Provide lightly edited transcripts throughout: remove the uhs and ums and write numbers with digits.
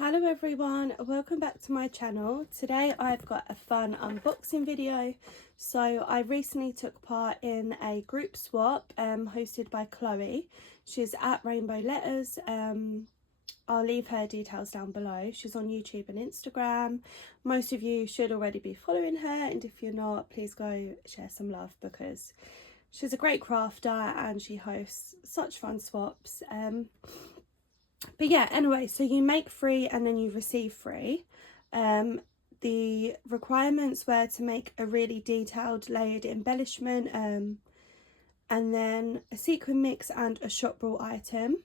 Hello everyone, welcome back to my channel. Today I've got a fun unboxing video. So I recently took part in a group swap hosted by Chloe. She's at Rainbow Letters. I'll leave her details down below. She's on YouTube and Instagram. Most of you should already be following her, and if you're not, please go share some love because she's a great crafter and she hosts such fun swaps. But yeah, anyway, so you make free and then you receive free. The requirements were to make a really detailed layered embellishment, and then a sequin mix and a shop brought item.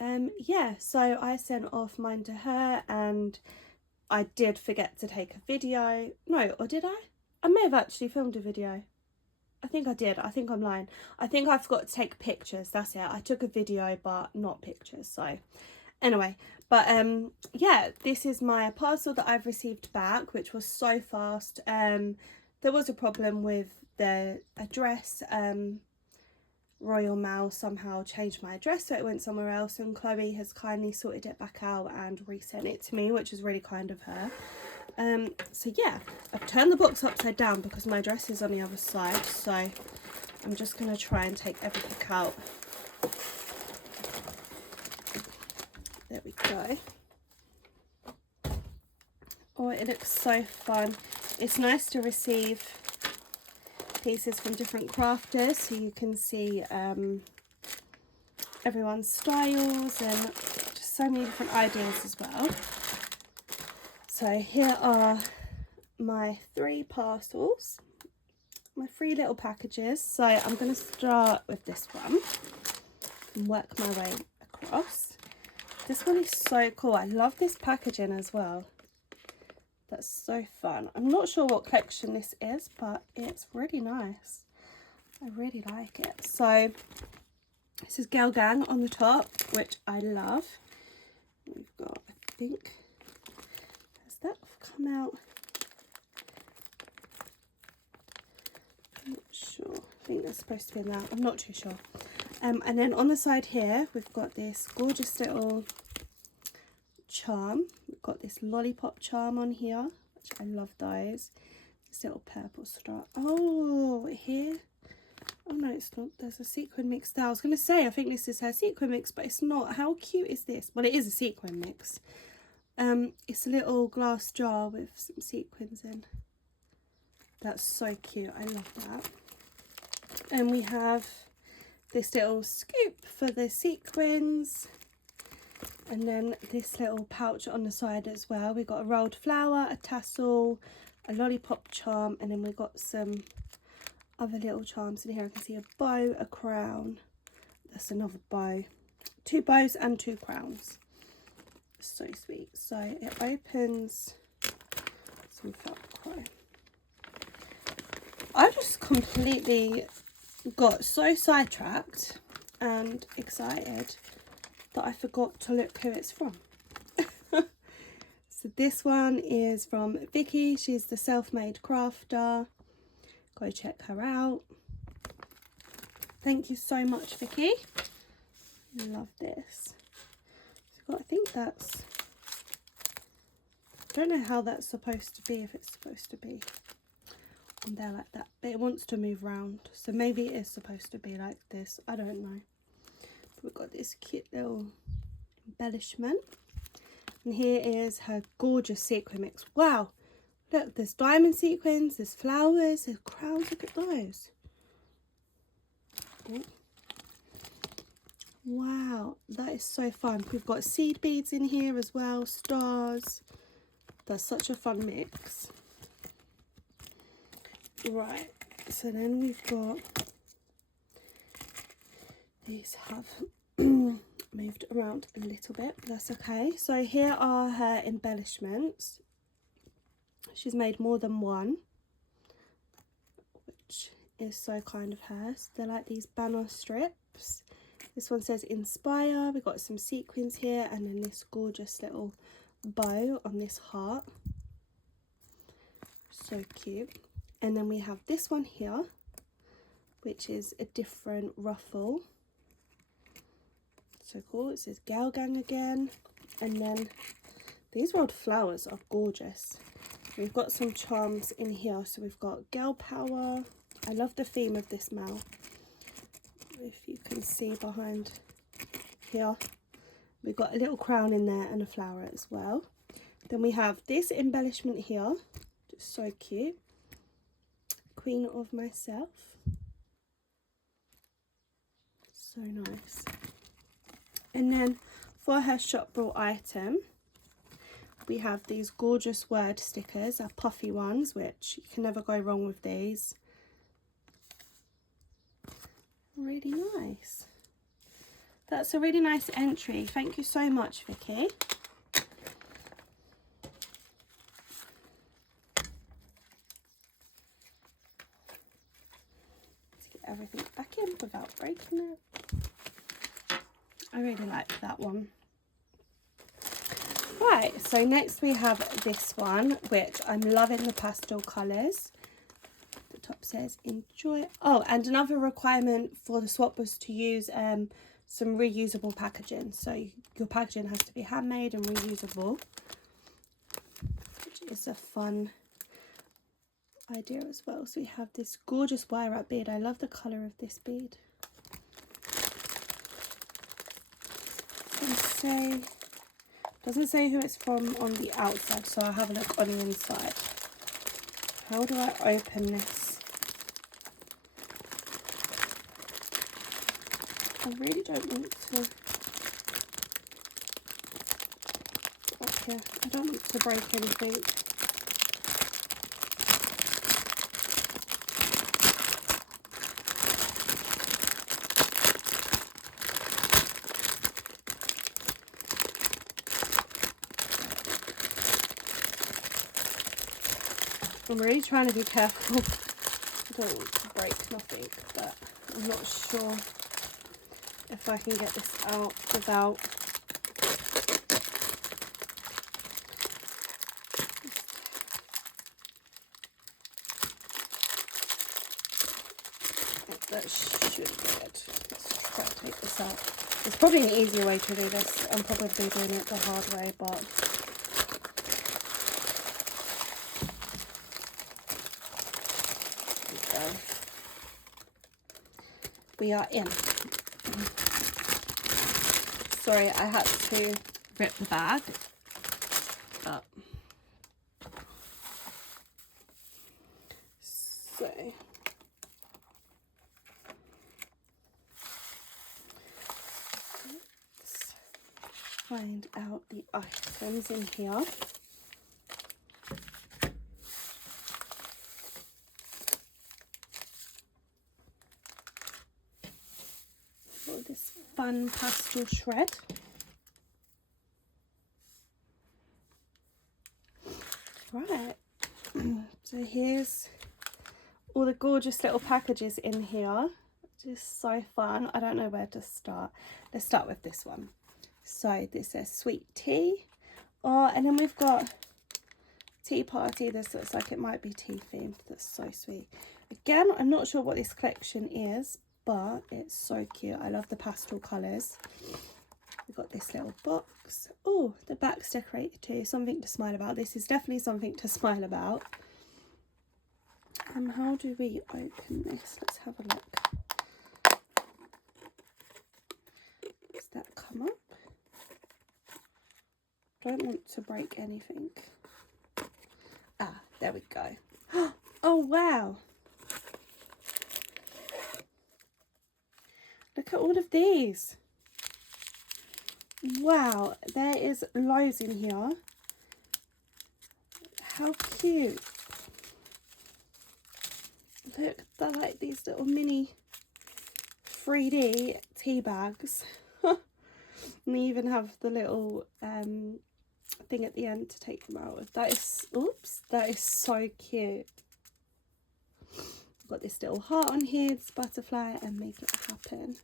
Yeah, so I sent off mine to her, and I did forget to take a video. No, or did I? I may have actually filmed a video. I think I did. I think I'm lying. I think I forgot to take pictures. That's it. I took a video but not pictures. So anyway, but yeah, this is my parcel that I've received back, which was so fast. There was a problem with the address. Royal Mail somehow changed my address, so it went somewhere else, and Chloe has kindly sorted it back out and resent it to me, which is really kind of her. So yeah, I've turned the box upside down because my address is on the other side, so I'm just going to try and take everything out. There we go. Oh, it looks so fun. It's nice to receive pieces from different crafters so you can see everyone's styles and just so many different ideas as well. So here are my 3 parcels, my 3 little packages. So I'm going to start with this one and work my way across. This one is so cool. I love this packaging as well. That's so fun. I'm not sure what collection this is, but it's really nice. I really like it. So this is Girl Gang on the top, which I love. We've got, I think, has that come out? I'm not sure. I think that's supposed to be in there. I'm not too sure. And then on the side here, we've got this gorgeous little charm. We've got this lollipop charm on here, which I love those. This little purple star. Oh, here. Oh no, it's not. There's a sequin mix there. I was going to say, I think this is her sequin mix, but it's not. How cute is this? Well, it is a sequin mix. It's a little glass jar with some sequins in. That's so cute. I love that. And we have this little scoop for the sequins. And then this little pouch on the side as well. We've got a rolled flower, a tassel, a lollipop charm, and then we've got some other little charms in here. I can see a bow, a crown. That's another bow. 2 bows and 2 crowns. So sweet. So it opens some Velcro. I just completely got so sidetracked and excited that I forgot to look who it's from. So this one is from Vicki. She's the self-made crafter. Go check her out. Thank you so much, Vicki. Love this. So I think that's, I don't know how that's supposed to be, if it's supposed to be on there like that, but it wants to move around, so maybe it is supposed to be like this. I don't know. We've got this cute little embellishment, and here is her gorgeous sequin mix. Wow, look, there's diamond sequins, there's flowers, there's crowns. Look at those. Oh. Wow, that is so fun. We've got seed beads in here as well, stars. That's such a fun mix. Right, so then we've got, these have moved around a little bit, but that's okay. So here are her embellishments. She's made more than one, which is so kind of her. So they're like these banner strips. This one says inspire. We've got some sequins here, and then this gorgeous little bow on this heart. So cute. And then we have this one here, which is a different ruffle. So cool. It says Girl Gang again. And then These rolled flowers are gorgeous. We've got some charms in here. So we've got Girl Power. I love the theme of this mal. If you can see behind here, we've got a little crown in there and a flower as well. Then we have this embellishment here, just so cute. Queen of Myself. So nice. And then for her shop brought item, we have these gorgeous word stickers, they're puffy ones, which you can never go wrong with these. Really nice. That's a really nice entry. Thank you so much, Vicky. Let's get everything back in without breaking it. I really like that one. Right, so next we have this one, which I'm loving the pastel colours. The top says enjoy. Oh, and another requirement for the swap was to use some reusable packaging. So your packaging has to be handmade and reusable, which is a fun idea as well. So we have this gorgeous wire wrap bead. I love the colour of this bead. Doesn't say who it's from on the outside, so I'll have a look on the inside. How do I open this? I really don't want to. Up here. I don't want to break anything. I'm really trying to be careful. I don't want to break nothing, but I'm not sure if I can get this out without that should be good. Let's try to take this out. There's probably an easier way to do this. I'm probably doing it the hard way, but we are in. Sorry, I had to rip the bag up. So let's find out the items in here. This fun pastel shred. Right, so here's all the gorgeous little packages in here. Just so fun. I don't know where to start. Let's start with this one. So this says sweet tea. Oh, and then we've got tea party. This looks like it might be tea themed. That's so sweet. Again, I'm not sure what this collection is, but it's so cute. I love the pastel colours. We've got this little box. Oh, the back's decorated too. Something to smile about. This is definitely something to smile about. How do we open this? Let's have a look. Does that come up? Don't want to break anything. Ah, there we go. Oh, wow. Look at all of these. Wow, there is loads in here. How cute. Look, they're like these little mini 3D tea bags. And they even have the little thing at the end to take them out with. That is, oops, that is so cute. Got this little heart on here, this butterfly, and make it happen.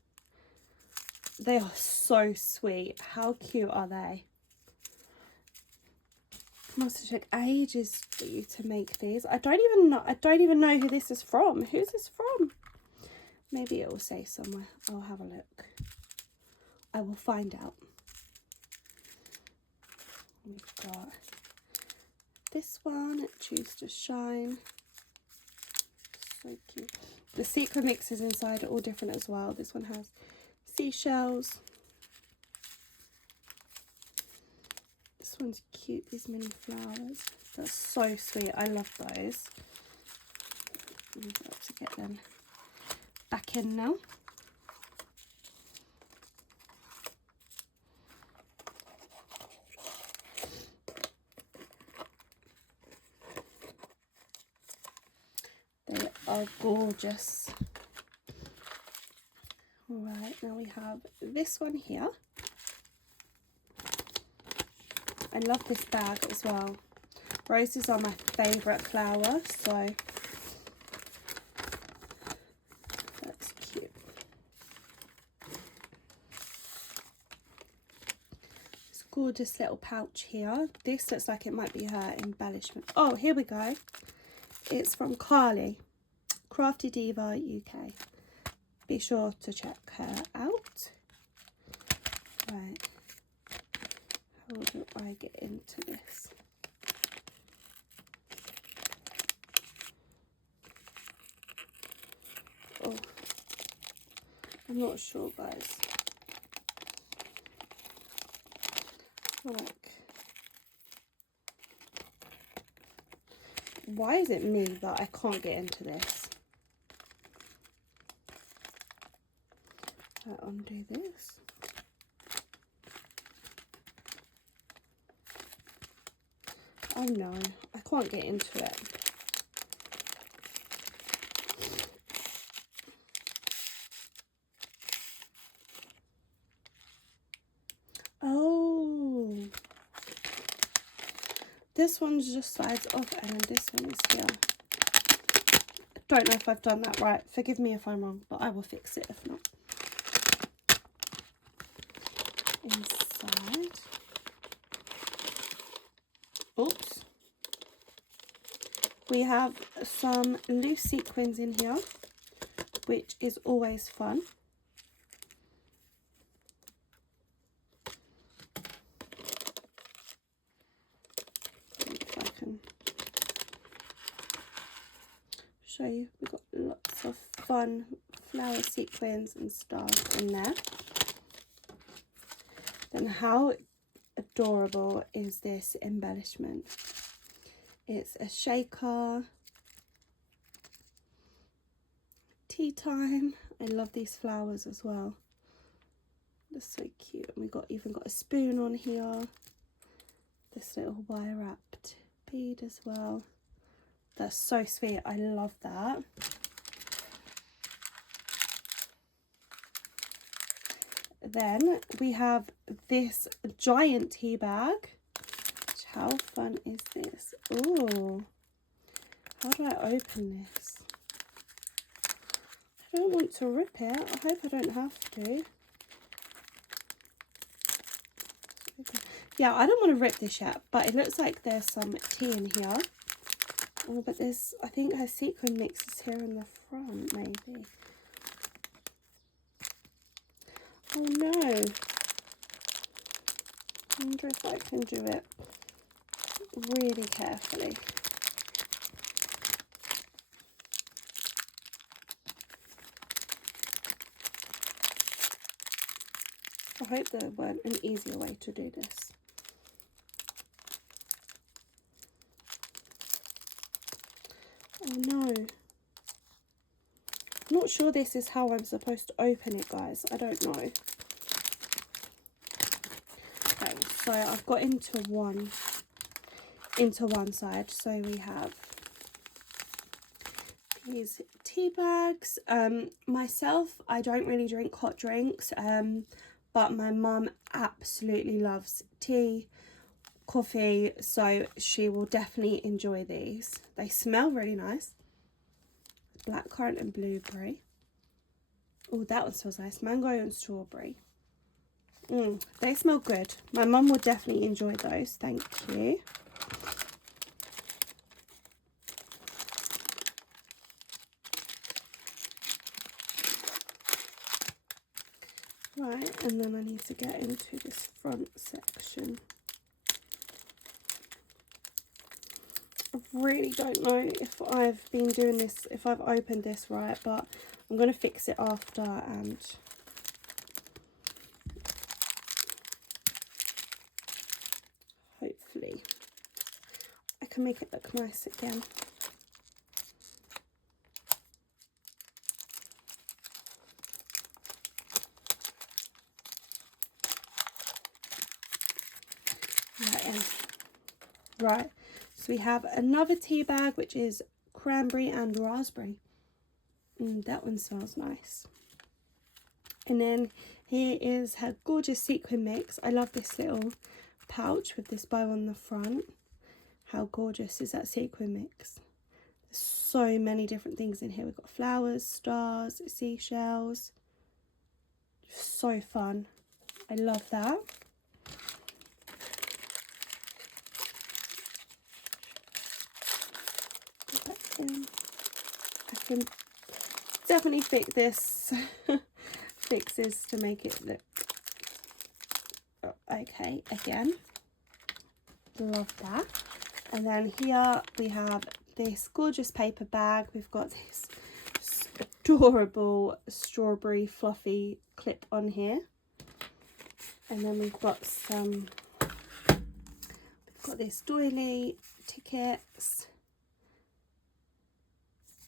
They are so sweet. How cute are they? Must have took ages for you to make these. I don't even know who this is from. Who's this from? Maybe it will say somewhere. I'll have a look. I will find out. We've got this one, Choose to Shine. So cute. The sequin mixes inside are all different as well. This one has seashells. This one's cute, these mini flowers. That's so sweet. I love those. I'm about to get them back in now. They are gorgeous. Alright, now we have this one here. I love this bag as well. Roses are my favourite flower, so that's cute. This gorgeous little pouch here. This looks like it might be her embellishment. Oh, here we go. It's from Carly, Crafty Diva UK. Be sure to check her out. Right. How do I get into this? Oh, I'm not sure, guys. Like, why is it me that I can't get into this? I undo this. Oh no, I can't get into it. Oh, this one's just sides off and then this one is here. I don't know if I've done that right. Forgive me if I'm wrong, but I will fix it if not. Inside. Oops. We have some loose sequins in here, which is always fun. If I can show you, we've got lots of fun flower sequins and stars in there. Then how adorable is this embellishment? It's a shaker. Tea time. I love these flowers as well. They're so cute. And we've even got a spoon on here. This little wire wrapped bead as well. That's so sweet. I love that. Then we have this giant tea bag. How fun is this? Oh, how do I open this? I don't want to rip it. I hope I don't have to. Yeah, I don't want to rip this yet, but it looks like there's some tea in here. Oh, but there's, I think her sequin mix is here in the front, maybe. Oh no. I wonder if I can do it really carefully. I hope there weren't an easier way to do this. Oh no. I'm not sure this is how I'm supposed to open it, guys. I don't know. Okay, so I've got into one side. So we have these tea bags. Myself, I don't really drink hot drinks, but my mum absolutely loves tea, coffee, so she will definitely enjoy these. They smell really nice. Blackcurrant and blueberry. Oh, that one smells nice. Mango and strawberry. They smell good. My mum will definitely enjoy those. Thank you. Right, and then I need to get into this front section. I really don't know if I've been doing this, if I've opened this right, but I'm going to fix it after, and hopefully I can make it look nice again. Right, so we have another tea bag, which is cranberry and raspberry. That one smells nice. And then here is her gorgeous sequin mix. I love this little pouch with this bow on the front. How gorgeous is that sequin mix? There's so many different things in here. We've got flowers, stars, seashells. So fun. I love that. I can definitely fix this fixes to make it look okay again. Love that. And then here we have this gorgeous paper bag. We've got this adorable strawberry fluffy clip on here, and then we've got this doily tickets.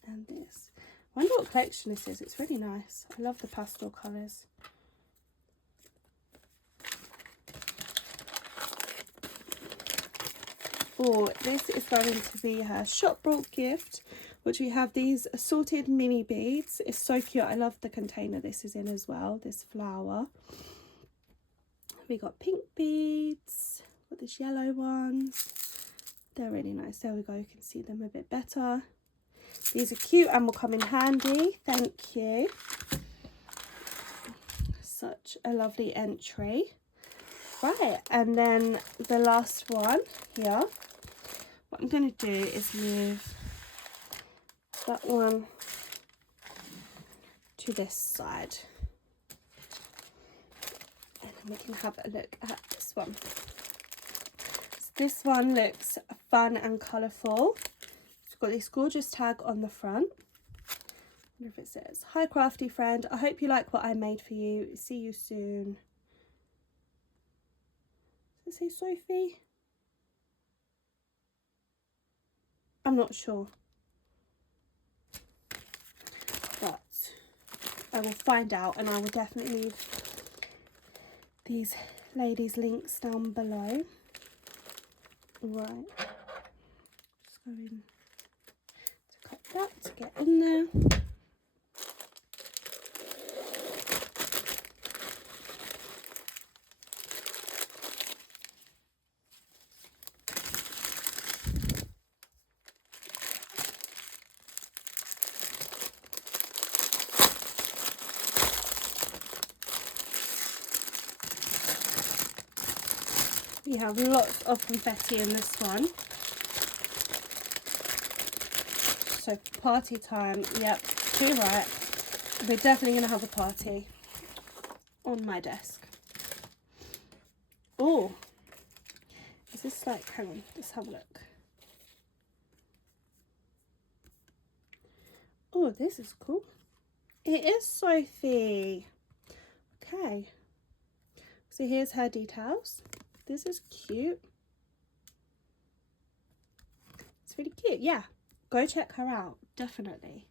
And this. I wonder what collection this is. It's really nice. I love the pastel colours. Oh, this is going to be her shop brought gift, which we have these assorted mini beads. It's so cute. I love the container this is in as well, this flower. We got pink beads, got these yellow ones. They're really nice. There we go. You can see them a bit better. These are cute and will come in handy. Thank you. Such a lovely entry. Right, and then the last one here. What I'm going to do is move that one to this side. And then we can have a look at this one. So this one looks fun and colourful. It's got this gorgeous tag on the front. I wonder if it says, "Hi crafty friend, I hope you like what I made for you. See you soon." Does it say Sophie? I'm not sure. But I will find out, and I will definitely leave these ladies' links down below. Right. Just going to cut that to get in there. We have lots of confetti in this one. So party time, yep, too right. We're definitely going to have a party on my desk. Oh, is this like, hang on, let's have a look. Oh, this is cool. It is Sophie. Okay. So here's her details. This is cute. It's really cute. Yeah, go check her out, definitely.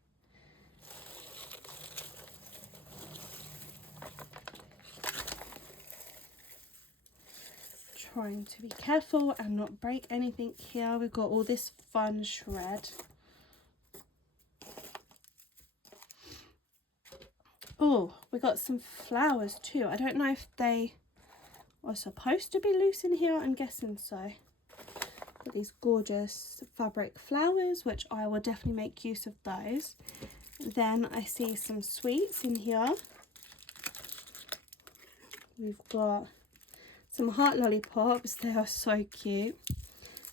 Trying to be careful and not break anything here. We've got all this fun shred. Oh, we got some flowers too. I don't know if they are supposed to be loose in here. I'm guessing so. Got these gorgeous fabric flowers, which I will definitely make use of those. Then I see some sweets in here. We've got some heart lollipops. They are so cute.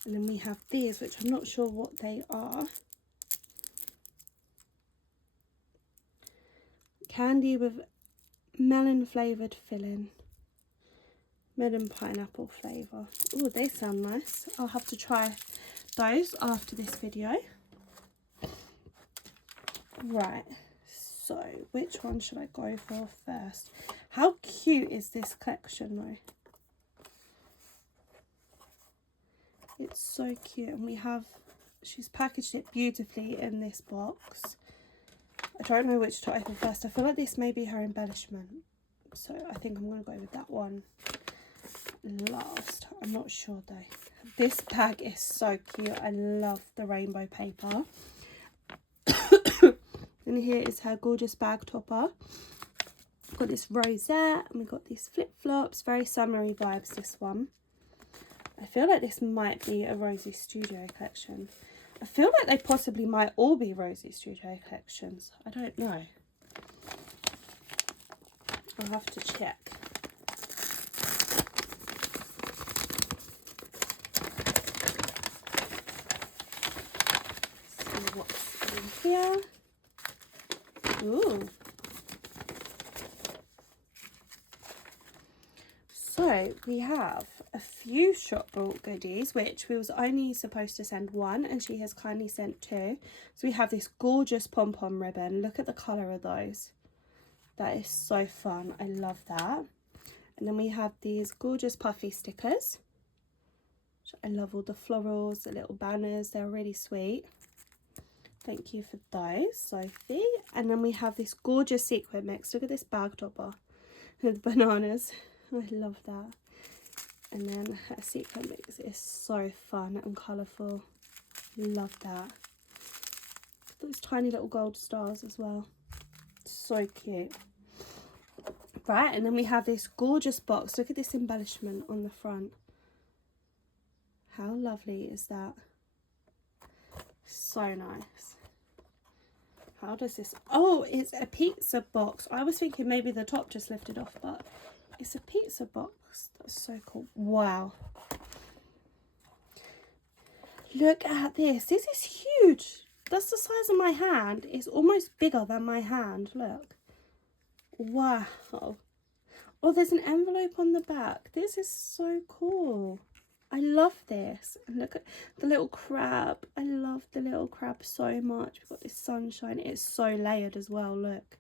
And then we have these, which I'm not sure what they are. Candy with melon flavoured filling. Melon pineapple flavour. Oh, they sound nice. I'll have to try those after this video. Right, so which one should I go for first? How cute is this collection though? It's so cute, and she's packaged it beautifully in this box. I don't know which to open first. I feel like this may be her embellishment, so I think I'm going to go with that one last. I'm not sure though. This bag is so cute. I love the rainbow paper. And here is her gorgeous bag topper. We've got this rosette, and we've got these flip-flops. Very summery vibes, this one. I feel like this might be a Rosie Studio collection. I feel like they possibly might all be Rosie Studio collections. I don't know. I'll have to check. See what's in here. Ooh. So we have a few shop bought goodies, which we was only supposed to send one, and she has kindly sent two. So we have this gorgeous pom-pom ribbon. Look at the colour of those. That is so fun. I love that. And then we have these gorgeous puffy stickers. I love all the florals, the little banners. They're really sweet. Thank you for those, Sophie. And then we have this gorgeous sequin mix. Look at this bag topper with bananas. I love that. And then her sequin mix is so fun and colourful. Love that. Those tiny little gold stars as well. So cute. Right, and then we have this gorgeous box. Look at this embellishment on the front. How lovely is that? So nice. How does this... Oh, it's a pizza box. I was thinking maybe the top just lifted off, but it's a pizza box. That's so cool. Wow. Look at this. This is huge. That's the size of my hand. It's almost bigger than my hand. Look. Wow. Oh, there's an envelope on the back. This is so cool. I love this. And look at the little crab. I love the little crab so much. We've got this sunshine. It's so layered as well. Look.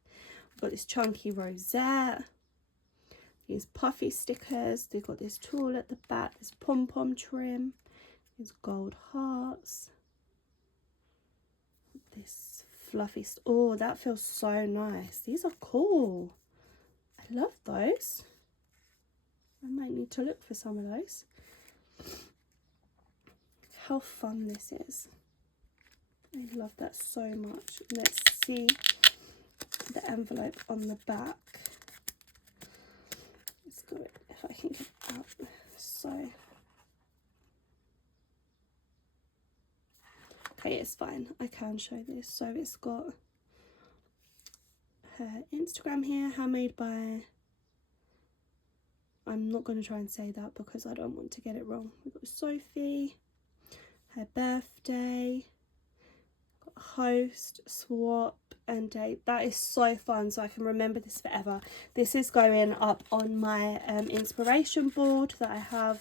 We've got this chunky rosette. These puffy stickers. They've got this tool at the back. This pom-pom trim. These gold hearts. This fluffy... Oh, that feels so nice. These are cool. I love those. I might need to look for some of those. How fun this is. I love that so much. Let's see the envelope on the back. It's good if I can get it out. So, okay, it's fine. I can show this. So it's got her Instagram here, handmade by... I'm not going to try and say that because I don't want to get it wrong. We've got Sophie, her birthday, got host, swap, and date. That is so fun, so I can remember this forever. This is going up on my inspiration board that I have.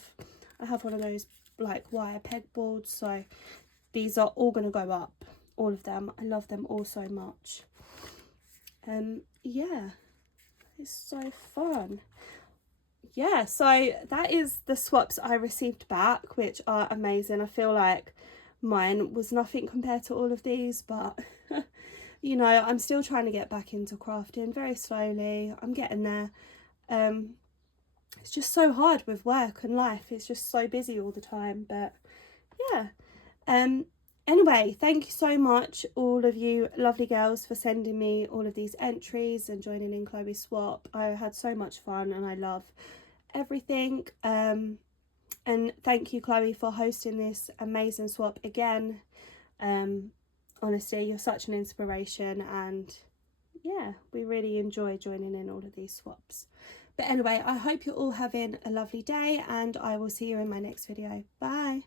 I have one of those like wire peg boards, so these are all going to go up, all of them. I love them all so much. Yeah, it's so fun. Yeah, so that is the swaps I received back, which are amazing. I feel like mine was nothing compared to all of these, but you know, I'm still trying to get back into crafting very slowly. I'm getting there. It's just so hard with work and life. It's just so busy all the time, but yeah. Anyway, thank you so much, all of you lovely girls, for sending me all of these entries and joining in Chloe's swap. I had so much fun and I love everything. And thank you, Chloe, for hosting this amazing swap again. Honestly, you're such an inspiration, and yeah, we really enjoy joining in all of these swaps. But anyway, I hope you're all having a lovely day, and I will see you in my next video. Bye.